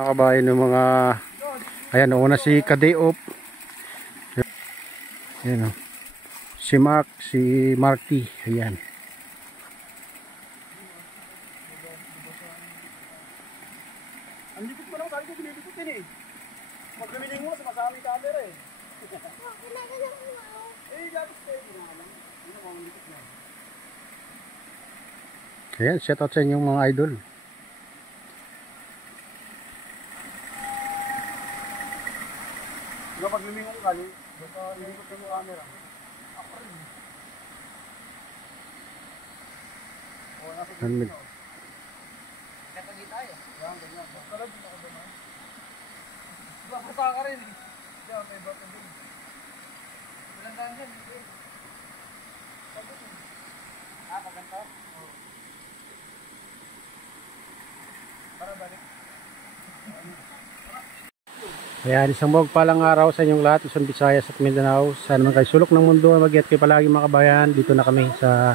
Mga kabayan ng mga, ayan, una si Kadeop, ayan, si Mark, si Marty, ayan. Ang likod mo lang, sabi ko binibikot din eh. Pag lumiling mo, sumasama yung camera eh. Dapat kayo ginalang. Hindi na mga likod na. Ayan, shout out sa inyong mga idol. Diba pag lumingon ka, basta ilikot mo yung camera. Ako rin. O, nasa dito nyo. Katagi tayo. Yan, ganyan. Basta lang, din ako naman. Basta ka rin eh. Diyan, may bata din. Walang daan dyan. Pagkanto? Oo. Para balik. Ayan, isang palang araw sa inyong lahat, Luzon, Visayas at Mindanao. Sa naman kayo sulok ng mundo, mag-iat kayo palagi mga kabayan. Dito na kami sa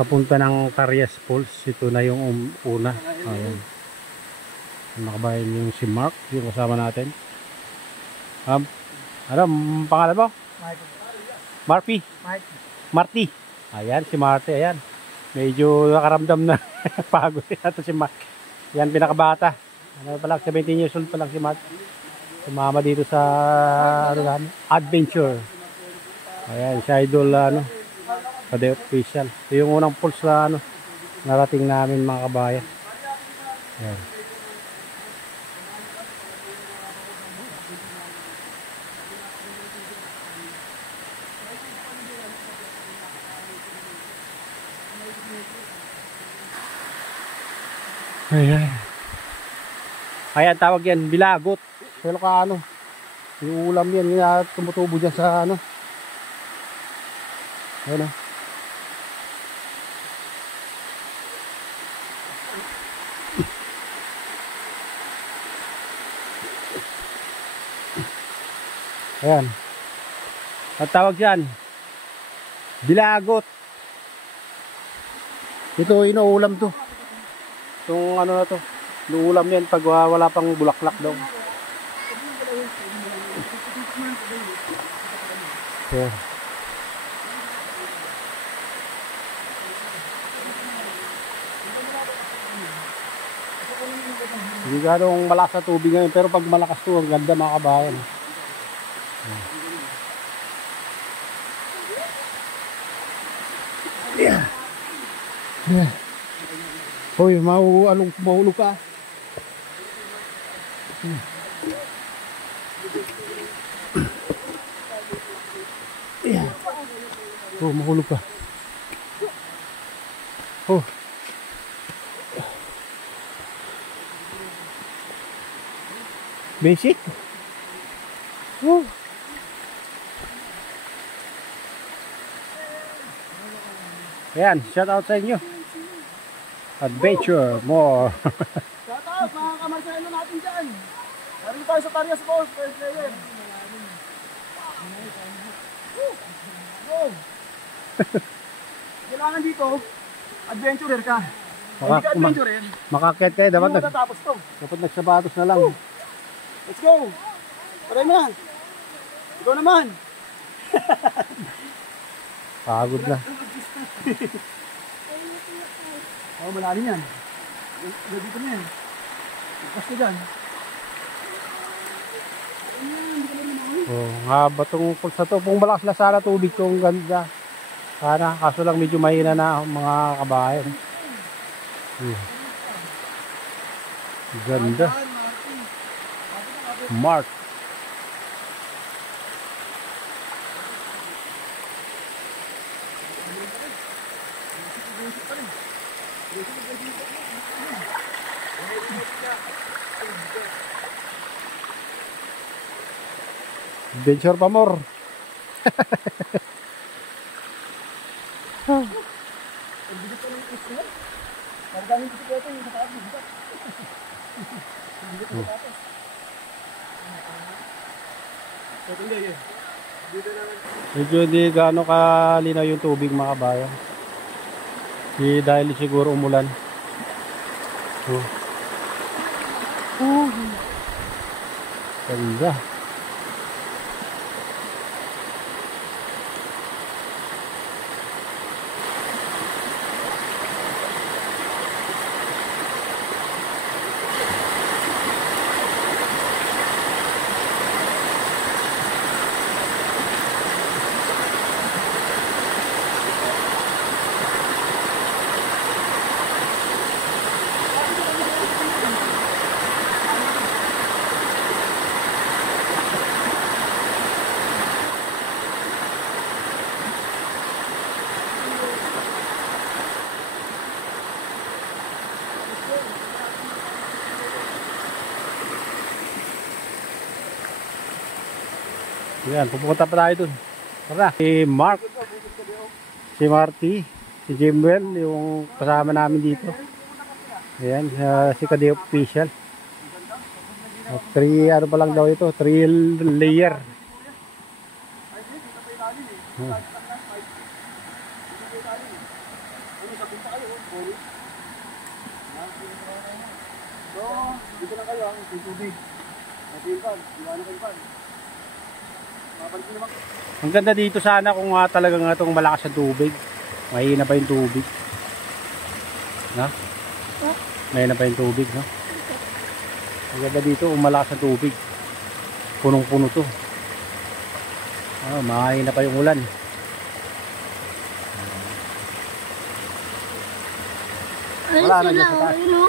papunta ng Tarias Falls. Ito na yung una. Ayan. Mga kabayan, yung si Mark, yung kasama natin. Ano, pangalan mo? Marty. Marty. Ayan, si Marty, ayan. Medyo nakaramdam na pagod yata si Mark. Yan, pinakabata. Ano pa lang, 17 years old pa lang si Mark. Sumama dito sa ano, adventure. Ayan, si idol Kadeop official. Ito yung unang pulse na narating namin mga kabayan. Ayan. Ayan. Ayan, tawag yan, bilagot. Pero ka yung ulam yan, yung tumutubo dyan sa Ayan o. Ayan. Ang tawag dyan, bilagot. Ito, inuulam to. Itong na to, inuulam yan pag wala pang bulaklak daw. Yeah. Hindi ganong malakas sa tubig ngayon, pero pag malakas to, ang ganda mga kabayan. Yeah. Yeah. Hoy, mahulog ka. Yeah. Oh, mahulog ka. Oh. Basic. Oh. Ayan, shout out sa inyo. Adventure more. Shout out mga kamarsaino natin dyan. Narin tayo sa Tarias Falls, first layer. Go! Kailangan dito, adventurer ka. Hindi ka adventurer. Makakit kayo, dapat nagsapatos na lang. Let's go! Paray mo yan. Ikaw naman. Pagod na. Oh, malalim yan. Dito na yan. Bukas ka dyan. Oh, haba tong pulsa to. Kung malakas na sana tubig to, ang ganda. Sana, kaso lang medyo mahina na mga kabayan. Ganda. Mark. Adventure pa more. Medyo di gaano kalinaw yung tubig mga kabayan. Dahil siguro umulan. Ganda. Yan, pupunta pa tayo dun. Tara. Si Mark, si Marty, si Jimwell, yung kasama namin dito. Ayan, si Kadeo Official. At 3, ano pa lang daw ito, 3 layer. So, dito lang kayo ang tubig. Natin iwan kayo pan. Ang ganda dito sana kung talagang itong malakas ang tubig. Mahina pa yung tubig. Na? Mahina pa yung tubig, no? Ang ganda dito kung malakas ang tubig. Punong-puno to. Mahina pa yung ulan. Ayun Wala na sila, dyan sa taas. ayun o.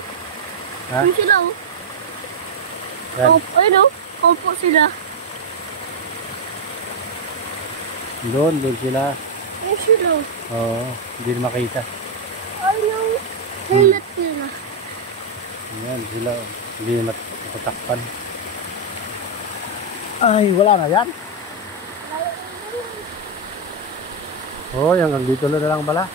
Ha? Ayun sila o. Yan. Ayun o, kaupo sila. Doon sila. Ayun sila o. Oo, hindi na makita. Ayun o, helmet nila. Ayan sila. Hindi na matatakpan. Ay, wala na yan. Oo, hanggang dito na lang pala.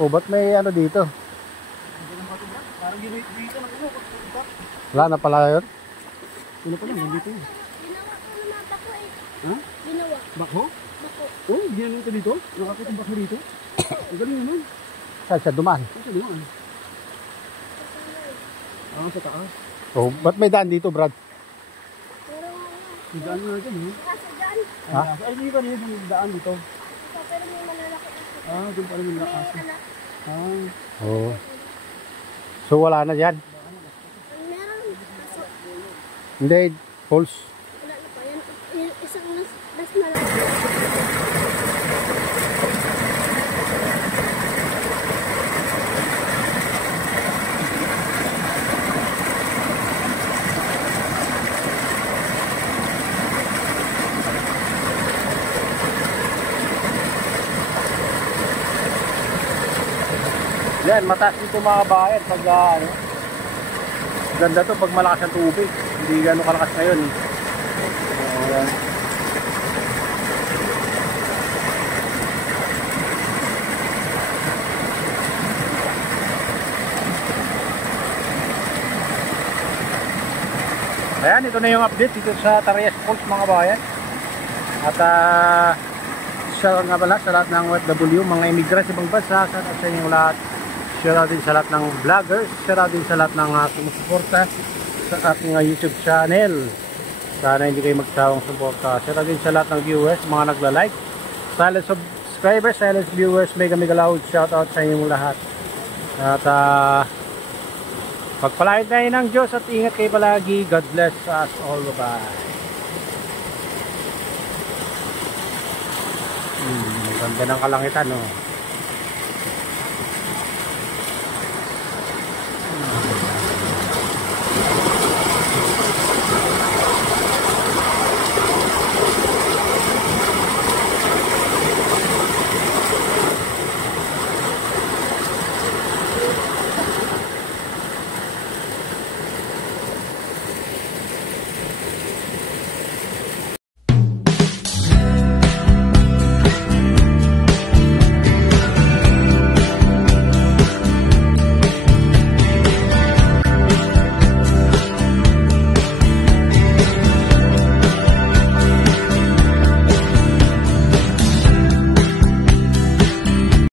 Oh, ba't may ano dito? Parang dito ng ulo. Wala na pala yun? Ano pa lang, nandito. Ginawa ko naman bako eh. Ha? Ginawa. Bako? Bako. Oh, ginanong ka dito? Nakakot ang bako dito? Ang galing naman. Saan siya dumaan? Ano sa lumaan? Sa taas. Oh, ba't may daan dito, Brad? Pero ano, May daan nga dyan, eh. kasi dyan. Ha? Ay, hindi ba niya yung daan dito? Pero may malalaki kasi. Doon pa rin yung May lakas. anak. Oo. So wala na dyan? Meron. Kaso, Hindi, false. wala na pa. Yan, isang nas malaki. Yan, mataas dito mga bayan pag ano. Ganda to pag malakas ang tubig. Hindi gano'ng kalakas ngayon. Yan. Ayan, ito na yung update dito sa Tarayas Falls mga bayan. At siya nga pala sa lahat ng OFW, mga immigrant sa ibang bansa, sa inyong lahat. Share din sa lahat ng vloggers, share din sa lahat ng sumusuporta sa ating YouTube channel. Sana hindi kayo magsawang suporta. Share din sa lahat ng viewers, mga nagla-like, silent subscribers, silent viewers, mega loud shout out sa inyong lahat. At pagpalain tayo ng Diyos at ingat kayo palagi. God bless us all. Bye. Ganda ng kalangitan, no?